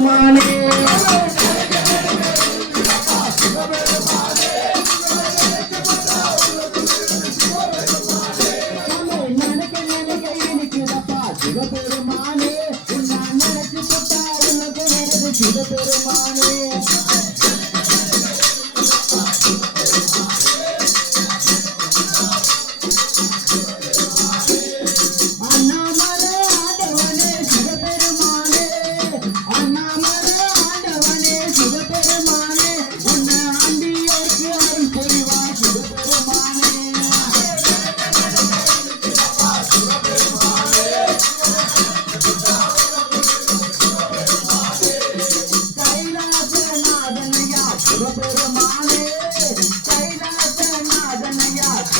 money.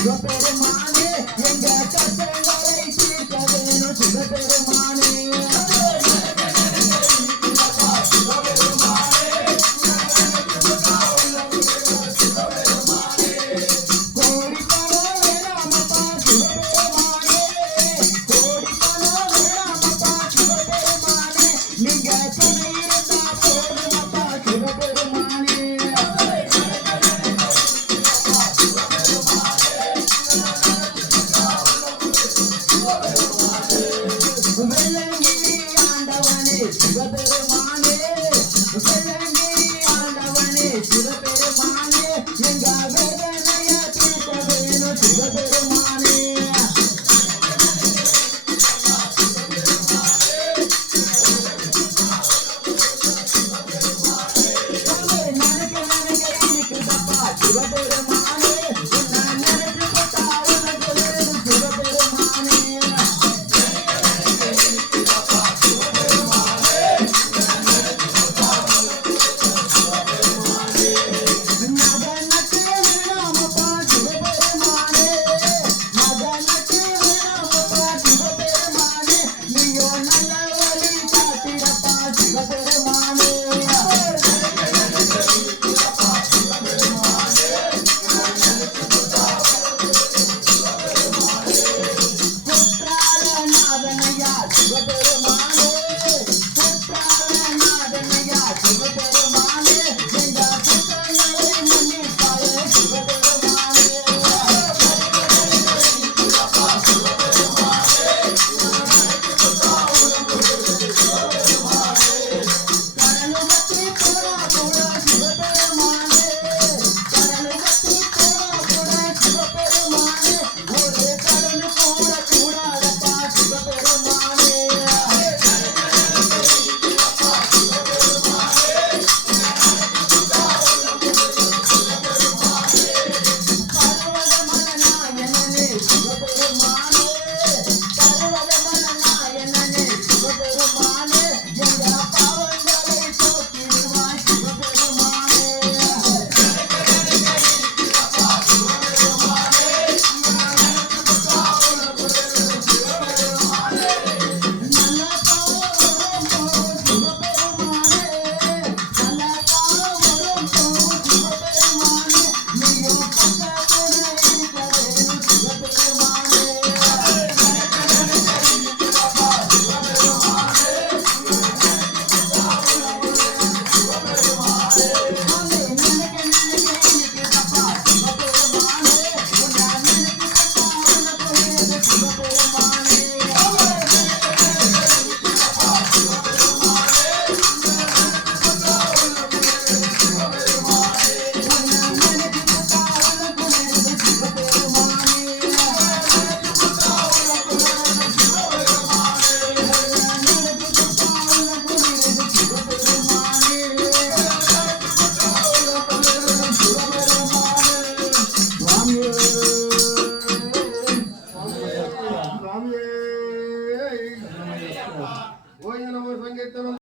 கைலாசநாதனையா